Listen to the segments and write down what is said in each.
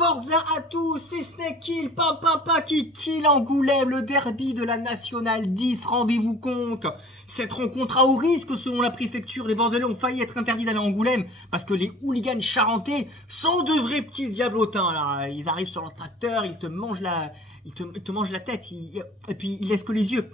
Forza à tous, c'est Snake Kill, pam qui kill Angoulême, le derby de la Nationale 10, rendez-vous compte. Cette rencontre a haut risque selon la préfecture, les Bordelais ont failli être interdits d'aller à Angoulême parce que les hooligans charentais sont de vrais petits diablotins là. Ils arrivent sur leur tracteur, ils te mangent la tête, et puis ils laissent que les yeux.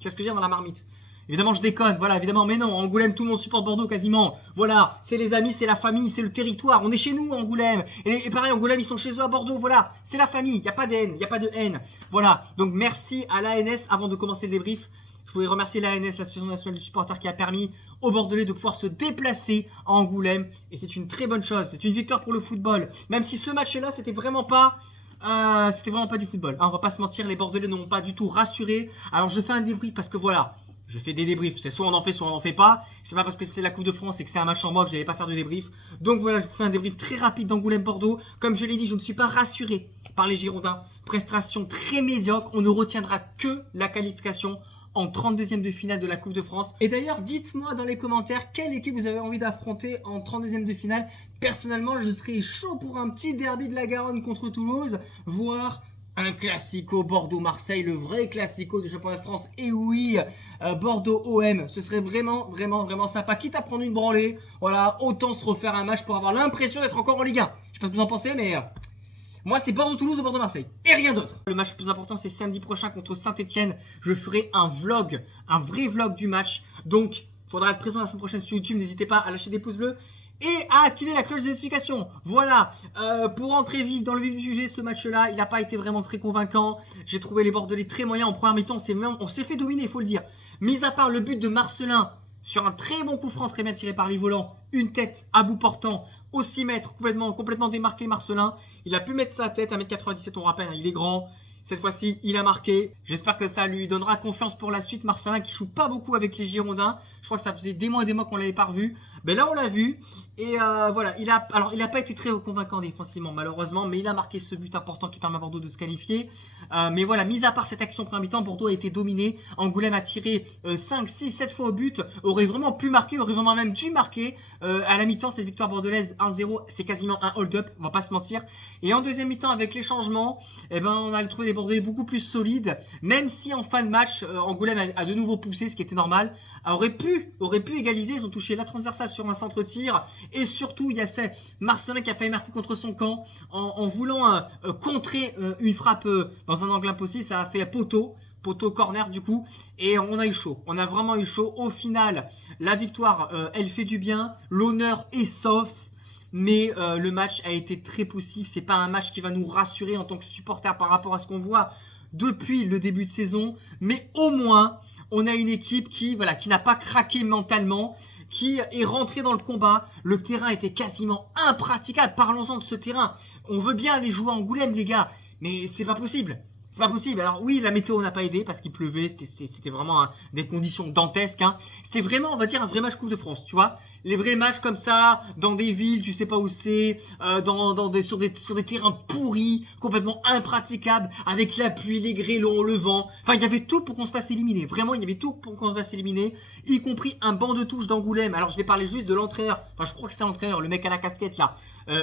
Tu vois ce que je veux dire dans la marmite. Évidemment, je déconne, voilà, évidemment, mais non, Angoulême, tout le monde supporte Bordeaux quasiment. Voilà, c'est les amis, c'est la famille, c'est le territoire. On est chez nous, Angoulême. Et pareil, Angoulême, ils sont chez eux à Bordeaux, voilà, c'est la famille, il n'y a pas de haine. Voilà, donc merci à l'ANS avant de commencer le débrief. Je voulais remercier l'ANS, l'Association nationale du supporter, qui a permis aux Bordelais de pouvoir se déplacer à Angoulême. Et c'est une très bonne chose, c'est une victoire pour le football. Même si ce match-là, c'était vraiment pas du football. Hein, on va pas se mentir, les Bordelais n'ont pas du tout rassuré. Alors je fais un débrief parce que voilà. Je fais des débriefs, c'est soit on en fait, soit on en fait pas. C'est pas parce que c'est la Coupe de France et que c'est un match en moi que je n'allais pas faire de débrief. Donc voilà, je vous fais un débrief très rapide d'Angoulême-Bordeaux. Comme je l'ai dit, je ne suis pas rassuré par les Girondins. Prestation très médiocre, on ne retiendra que la qualification en 32e de finale de la Coupe de France. Et d'ailleurs, dites-moi dans les commentaires quelle équipe vous avez envie d'affronter en 32e de finale. Personnellement, je serais chaud pour un petit derby de la Garonne contre Toulouse, voire un classico Bordeaux-Marseille, le vrai classico du championnat de France. Et oui, Bordeaux-OM, ce serait vraiment sympa. Quitte à prendre une branlée, voilà, autant se refaire un match pour avoir l'impression d'être encore en Ligue 1. Je sais pas ce que vous en pensez, mais moi c'est Bordeaux-Toulouse ou Bordeaux-Marseille, et rien d'autre. Le match le plus important, c'est samedi prochain contre Saint-Etienne. Je ferai un vlog, un vrai vlog du match. Donc, il faudra être présent la semaine prochaine sur YouTube. N'hésitez pas à lâcher des pouces bleus et à activer la cloche des notifications. Voilà, pour entrer vite dans le vif du sujet, ce match-là, il n'a pas été vraiment très convaincant. J'ai trouvé les Bordelais très moyens en première mi-temps. On s'est fait dominer, il faut le dire. Mis à part le but de Marcelin sur un très bon coup franc, très bien tiré par Livolan, une tête à bout portant, au 6 mètres, complètement démarqué Marcelin. Il a pu mettre sa tête à 1m97, on rappelle, hein, il est grand. Cette fois-ci, il a marqué. J'espère que ça lui donnera confiance pour la suite. Marcelin qui joue pas beaucoup avec les Girondins. Je crois que ça faisait des mois et des mois qu'on l'avait pas revu. Mais là, on l'a vu. Et voilà, il a pas été très convaincant défensivement, malheureusement. Mais il a marqué ce but important qui permet à Bordeaux de se qualifier. Mais voilà, mis à part cette action première mi-temps, Bordeaux a été dominé. Angoulême a tiré 5, 6, 7 fois au but. Aurait vraiment pu marquer, aurait vraiment même dû marquer. À la mi-temps, cette victoire bordelaise 1-0, c'est quasiment un hold-up, on va pas se mentir. Et en deuxième mi-temps, avec les changements, eh ben, on a trouvé des Bordelais beaucoup plus solides. Même si en fin de match, Angoulême a de nouveau poussé, ce qui était normal. Aurait pu égaliser. Ils ont touché la transversale sur un centre-tir. Et surtout, il y a Marcelin qui a failli marquer contre son camp en voulant contrer une frappe dans un angle impossible. Ça a fait poteau corner du coup, et on a eu chaud, on a vraiment eu chaud. Au final, la victoire, elle fait du bien, l'honneur est sauf, mais le match a été très poussif. C'est pas un match qui va nous rassurer en tant que supporter par rapport à ce qu'on voit depuis le début de saison, mais au moins on a une équipe qui n'a pas craqué mentalement, qui est rentrée dans le combat. Le terrain était quasiment impraticable. Parlons-en de ce terrain. On veut bien aller jouer à Angoulême, les gars, mais c'est pas possible. C'est pas possible. Alors oui, la météo n'a pas aidé parce qu'il pleuvait. C'était vraiment des conditions dantesques. Hein. C'était vraiment, on va dire, un vrai match Coupe de France, tu vois. Les vrais matchs comme ça, dans des villes, tu sais pas où c'est, sur des terrains pourris, complètement impraticables, avec la pluie, les grêlons, le vent. Enfin, il y avait tout pour qu'on se fasse éliminer. Vraiment, il y avait tout pour qu'on se fasse éliminer, y compris un banc de touche d'Angoulême. Alors, je vais parler juste de l'entraîneur. Enfin, je crois que c'est l'entraîneur, le mec à la casquette là.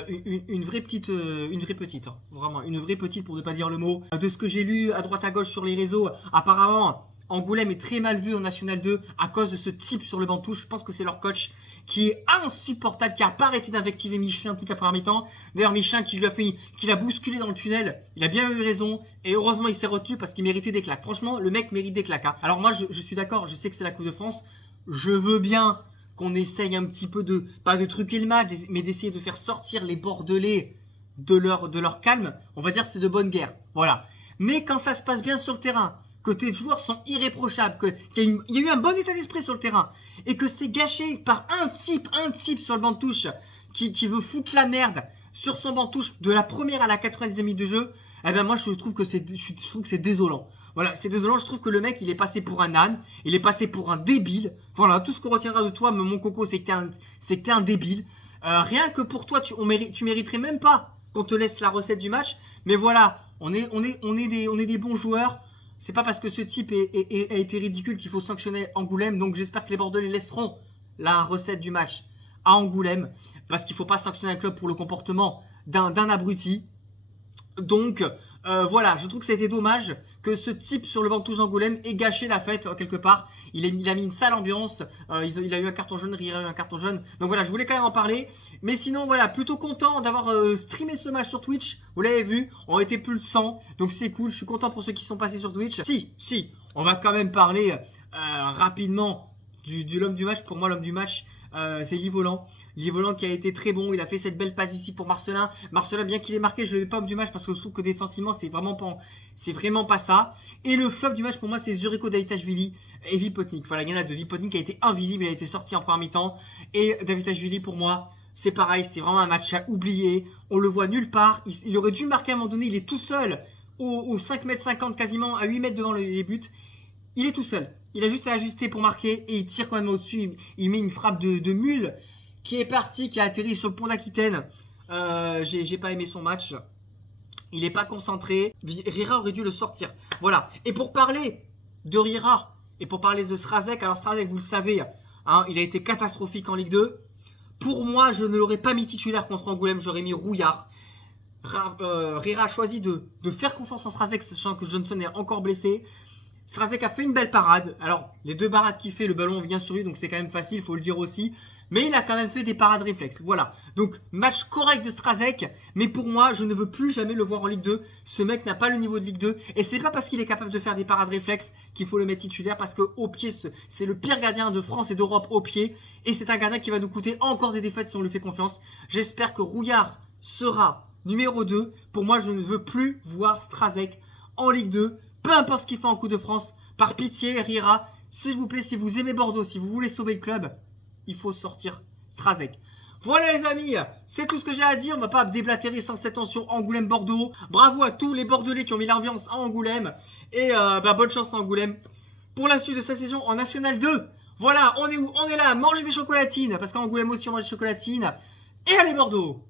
Une vraie petite, hein. Vraiment, une vraie petite pour ne pas dire le mot. De ce que j'ai lu à droite à gauche sur les réseaux, apparemment, Angoulême est très mal vu en National 2 à cause de ce type sur le banc de touche. Je pense que c'est leur coach qui est insupportable, qui n'a pas arrêté d'invectiver Michelin toute la première mi-temps. D'ailleurs, Michelin qui l'a bousculé dans le tunnel, il a bien eu raison. Et heureusement, il s'est retenu parce qu'il méritait des claques. Franchement, le mec mérite des claques. Hein. Alors moi, je suis d'accord, je sais que c'est la Coupe de France. Je veux bien qu'on essaye un petit peu pas de truquer le match, mais d'essayer de faire sortir les Bordelais de leur calme. On va dire que c'est de bonne guerre. Voilà. Mais quand ça se passe bien sur le terrain, que tes joueurs sont irréprochables, qu'il y a eu un bon état d'esprit sur le terrain, et que c'est gâché par un type sur le banc de touche qui veut foutre la merde sur son banc de touche de la première à la 90e minute de jeu, eh ben moi je trouve que c'est désolant. Voilà, c'est désolant, je trouve que le mec il est passé pour un âne, il est passé pour un débile. Voilà, tout ce qu'on retiendra de toi, mon coco, c'est que t'es un débile. Rien que pour toi, tu mériterais même pas qu'on te laisse la recette du match. Mais voilà, on est des bons joueurs. C'est pas parce que ce type a été ridicule qu'il faut sanctionner Angoulême. Donc j'espère que les Bordelais laisseront la recette du match à Angoulême. Parce qu'il ne faut pas sanctionner un club pour le comportement d'un abruti. Donc voilà, je trouve que ça a été dommage que ce type sur le banc de touche d'Angoulême ait gâché la fête quelque part. Il a mis une sale ambiance, il a eu un carton jaune, Rira a eu un carton jaune. Donc voilà, je voulais quand même en parler. Mais sinon voilà, plutôt content d'avoir streamé ce match sur Twitch. Vous l'avez vu, on était plus de 100, donc c'est cool. Je suis content pour ceux qui sont passés sur Twitch. Si, on va quand même parler rapidement du l'homme du match. Pour moi, l'homme du match, c'est Ly Volant. Ly Volant qui a été très bon, il a fait cette belle passe ici pour Marcelin. Marcelin, bien qu'il ait marqué, je ne le mets pas homme du match parce que je trouve que défensivement, c'est vraiment pas ça. Et le flop du match pour moi, c'est Zuriko Davitashvili et Vipotnik. Voilà, il y en a deux. Vipotnik a été invisible, il a été sorti en première mi-temps. Et Davitashvili, pour moi, c'est pareil, c'est vraiment un match à oublier. On le voit nulle part. Il aurait dû marquer à un moment donné, il est tout seul au 5,50 m quasiment, à 8 mètres devant les buts. Il est tout seul. Il a juste à ajuster pour marquer et il tire quand même au-dessus. Il met une frappe de mule qui est parti, qui a atterri sur le pont d'Aquitaine. J'ai pas aimé son match. Il n'est pas concentré. Rira aurait dû le sortir. Voilà. Et pour parler de Rira et pour parler de Strazek, alors Strazek, vous le savez, hein, il a été catastrophique en Ligue 2. Pour moi, je ne l'aurais pas mis titulaire contre Angoulême, j'aurais mis Rouillard. Rira a choisi de faire confiance en Strazek, sachant que Johnson est encore blessé. Strazek a fait une belle parade. Alors, les deux parades qu'il fait, le ballon vient sur lui, donc c'est quand même facile, il faut le dire aussi. Mais il a quand même fait des parades réflexes. Voilà. Donc, match correct de Strazek. Mais pour moi, je ne veux plus jamais le voir en Ligue 2. Ce mec n'a pas le niveau de Ligue 2. Et c'est pas parce qu'il est capable de faire des parades réflexes qu'il faut le mettre titulaire. Parce qu'au pied, c'est le pire gardien de France et d'Europe au pied. Et c'est un gardien qui va nous coûter encore des défaites si on lui fait confiance. J'espère que Rouillard sera numéro 2. Pour moi, je ne veux plus voir Strazek en Ligue 2. Peu importe ce qu'il fait en Coupe de France. Par pitié, Rira, s'il vous plaît, si vous aimez Bordeaux, si vous voulez sauver le club, il faut sortir Strazek. Voilà les amis, c'est tout ce que j'ai à dire. On va pas déblatérer sans cette tension Angoulême-Bordeaux. Bravo à tous les Bordelais qui ont mis l'ambiance à Angoulême. Et bonne chance à Angoulême pour la suite de sa saison en National 2. Voilà, on est où? On est là, manger des chocolatines. Parce qu'à Angoulême aussi on mange des chocolatines. Et allez Bordeaux!